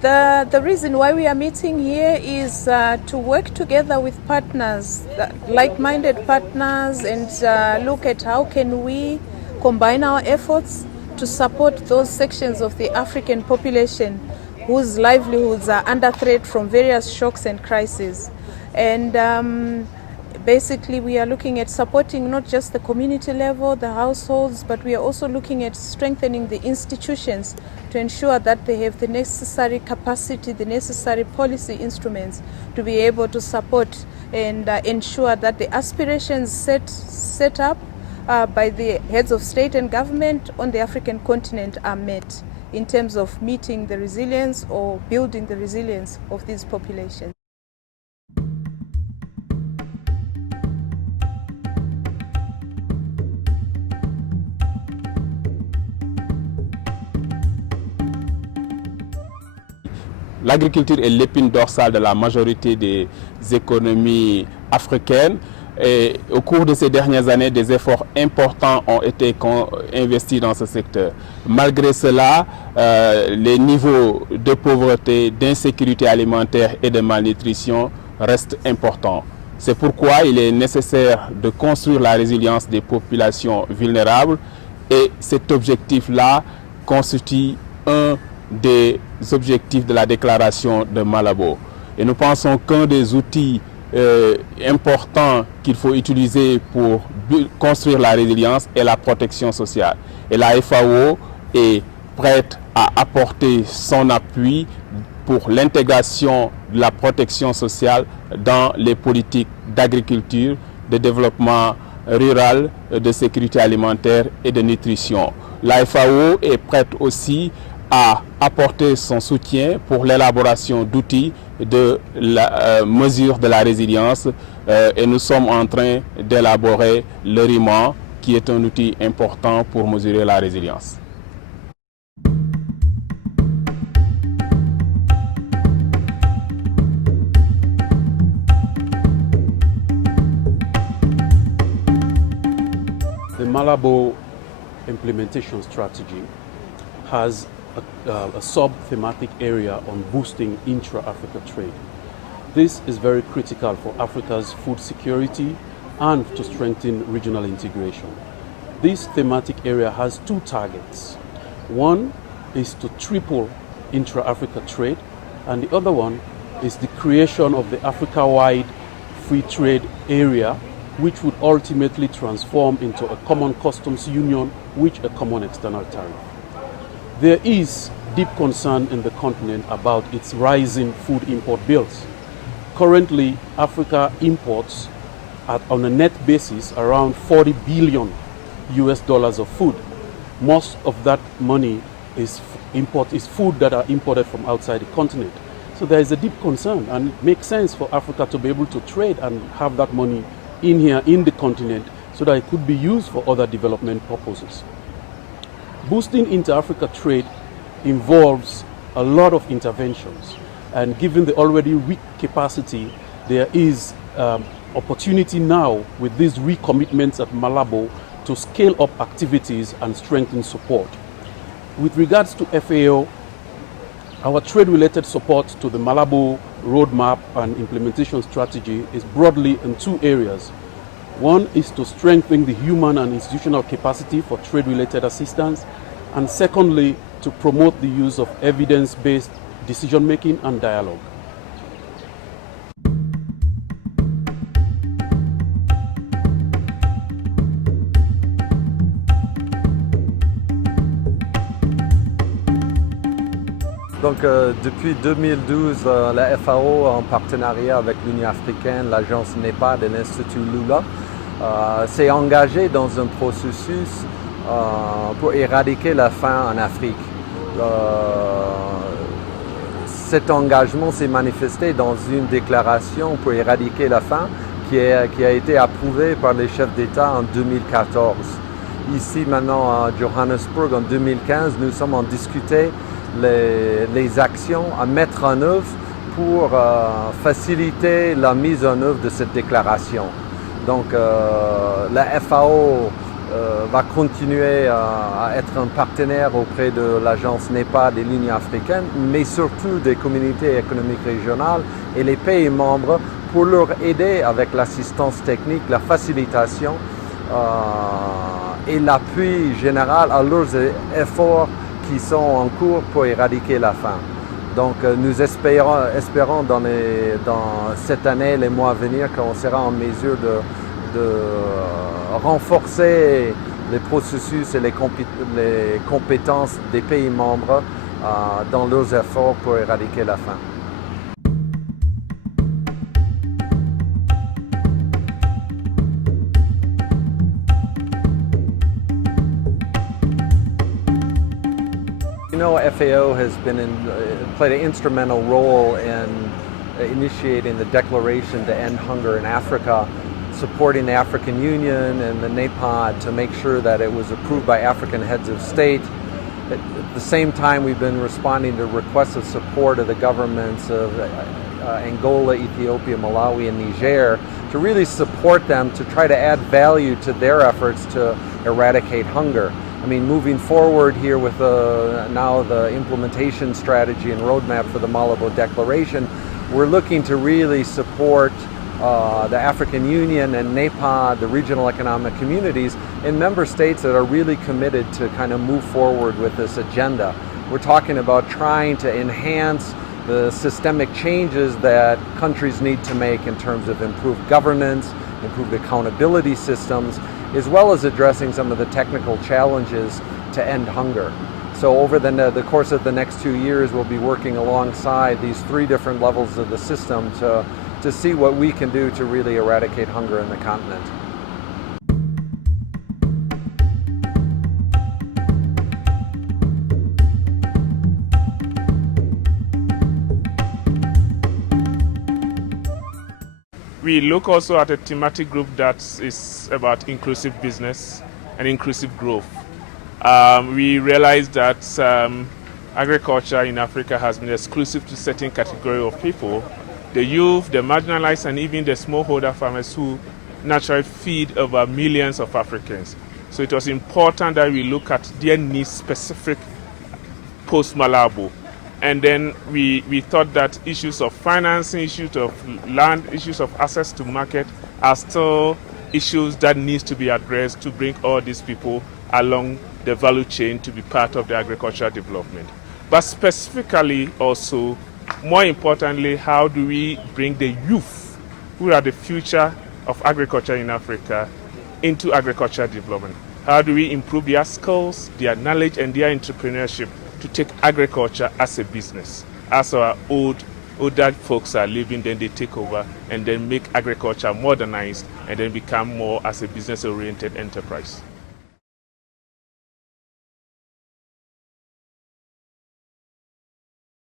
The reason why we are meeting here is to work together with partners, like-minded partners, and look at how can we combine our efforts to support those sections of the African population whose livelihoods are under threat from various shocks and crises. And basically, we are looking at supporting not just the community level, the households, but we are also looking at strengthening the institutions to ensure that they have the necessary capacity, the necessary policy instruments to be able to support and ensure that the aspirations set up by the heads of state and government on the African continent are met in terms of meeting the resilience or building the resilience of these populations. L'agriculture est l'épine dorsale de la majorité des économies africaines. Et au cours de ces dernières années, des efforts importants ont été investis dans ce secteur. Malgré cela, les niveaux de pauvreté, d'insécurité alimentaire et de malnutrition restent importants. C'est pourquoi il est nécessaire de construire la résilience des populations vulnérables et cet objectif-là constitue un des objectifs de la déclaration de Malabo. Et nous pensons qu'un des outils importants qu'il faut utiliser pour construire la résilience est la protection sociale. Et la FAO est prête à apporter son appui pour l'intégration de la protection sociale dans les politiques d'agriculture, de développement rural, de sécurité alimentaire et de nutrition. La FAO est prête aussi à apporter son soutien pour l'élaboration d'outils de la mesure de la résilience et nous sommes en train d'élaborer le RIMAN qui est un outil important pour mesurer la résilience. The Malabo implementation strategy has a sub-thematic area on boosting intra-Africa trade. This is very critical for Africa's food security and to strengthen regional integration. This thematic area has two targets. One is to triple intra-Africa trade, and the other one is the creation of the Africa-wide free trade area, which would ultimately transform into a common customs union with a common external tariff. There is deep concern in the continent about its rising food import bills. Currently, Africa imports on a net basis around 40 billion US dollars of food. Most of that money is food that are imported from outside the continent. So there is a deep concern, and it makes sense for Africa to be able to trade and have that money in here in the continent so that it could be used for other development purposes. Boosting inter-Africa trade involves a lot of interventions, and given the already weak capacity, there is opportunity now with these recommitments at Malabo to scale up activities and strengthen support. With regards to FAO, our trade-related support to the Malabo roadmap and implementation strategy is broadly in two areas. One is to strengthen the human and institutional capacity for trade-related assistance, and secondly, to promote the use of evidence-based decision-making and dialogue. Donc depuis 2012, la FAO, en partenariat avec l'Union africaine, l'agence NEPAD et l'Institut Lula, s'est engagée dans un processus pour éradiquer la faim en Afrique. Cet engagement s'est manifesté dans une déclaration pour éradiquer la faim qui a été approuvée par les chefs d'État en 2014. Ici maintenant à Johannesburg en 2015, nous sommes en discuter les actions à mettre en œuvre pour faciliter la mise en œuvre de cette déclaration. Donc la FAO va continuer à être un partenaire auprès de l'agence NEPA des lignes africaines, mais surtout des communautés économiques régionales et les pays membres pour leur aider avec l'assistance technique, la facilitation et l'appui général à leurs efforts qui sont en cours pour éradiquer la faim. Donc nous espérons dans cette année, les mois à venir, qu'on sera en mesure de renforcer les processus et les compétences des pays membres dans leurs efforts pour éradiquer la faim. You know, FAO has played an instrumental role in initiating the declaration to end hunger in Africa, supporting the African Union and the NEPA to make sure that it was approved by African heads of state. At the same time, we've been responding to requests of support of the governments of Angola, Ethiopia, Malawi, and Niger to really support them to try to add value to their efforts to eradicate hunger. I mean, moving forward here with now the implementation strategy and roadmap for the Malabo Declaration, we're looking to really support the African Union and NEPA, the regional economic communities, and member states that are really committed to kind of move forward with this agenda. We're talking about trying to enhance the systemic changes that countries need to make in terms of improved governance, improved accountability systems, as well as addressing some of the technical challenges to end hunger. So over the course of the next 2 years, we'll be working alongside these 3 different levels of the system to see what we can do to really eradicate hunger in the continent. We look also at a thematic group that is about inclusive business and inclusive growth. We realize that agriculture in Africa has been exclusive to certain category of people, the youth, the marginalized, and even the smallholder farmers who naturally feed over millions of Africans. So it was important that we look at their needs specific post-Malabo. And then we thought that issues of financing, issues of land, issues of access to market are still issues that needs to be addressed to bring all these people along the value chain to be part of the agricultural development. But specifically also, more importantly, how do we bring the youth, who are the future of agriculture in Africa, into agricultural development? How do we improve their skills, their knowledge, and their entrepreneurship to take agriculture as a business? As our older folks are leaving, then they take over and then make agriculture modernized and then become more as a business-oriented enterprise.